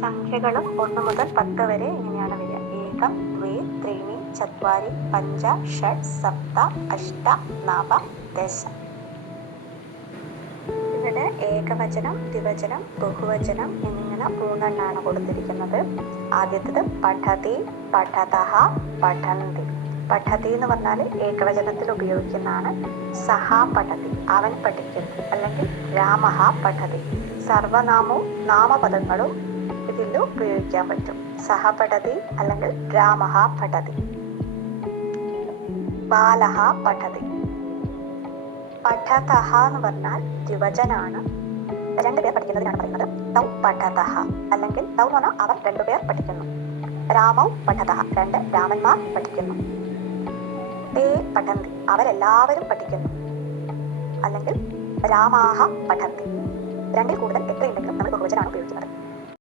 സംഖ്യകളും 1 മുതൽ 10 വരെ ഇങ്ങനെയാണ് വരിക. ഏകം, ദ്വേ, ത്രീണി, ചത്വാരി, പഞ്ച, ഷഡ്, സപ്ത, അഷ്ട, നവ, ദശ. ഇവിടെ ഏകവചനം, ദ്വിവചനം, ബഹുവചനം എന്നിങ്ങനെ 3 എണ്ണമാണ് കൊടുത്തിരിക്കുന്നത്. ആദ്യത്തേത് പഠതി, പഠതഃ, പഠന്തി. പഠതി എന്ന് പറഞ്ഞാൽ ഏകവചനത്തിൽ ഉപയോഗിക്കുന്നതാണ്. സഹ പഠതി, അവൻ പഠിക്കുന്നു, അല്ലെങ്കിൽ രാമഃ പഠതി. സർവനാമവും നാമപദങ്ങളും ഇതിൽ ഉപയോഗിക്കാൻ പറ്റും. സഹ പഠതി അല്ലെങ്കിൽ രാമഃ പഠതി. ബാലഃ പഠതി. പഠതഃ എന്ന് പറഞ്ഞാൽ ദ്വിവചനാണ്. 2 പേർ പഠിക്കുന്നതിനാണ് പറയുന്നത്. തൗ പഠതഃ, അല്ലെങ്കിൽ തൗ എന്ന് പറഞ്ഞാൽ അവർ 2 പേർ പഠിക്കുന്നു. രാമൗ പഠതഃ, 2 രാമന്മാർ പഠിക്കുന്നു. തേ പഠന്തി, അവരെല്ലാവരും പഠിക്കുന്നു, അല്ലെങ്കിൽ രാമാഹ പഠന്തി. 2ൽ കൂടുതൽ എത്രയുണ്ടെങ്കിലും നമ്മൾ ബഹുവചനാണ് ഉപയോഗിക്കുന്നത്.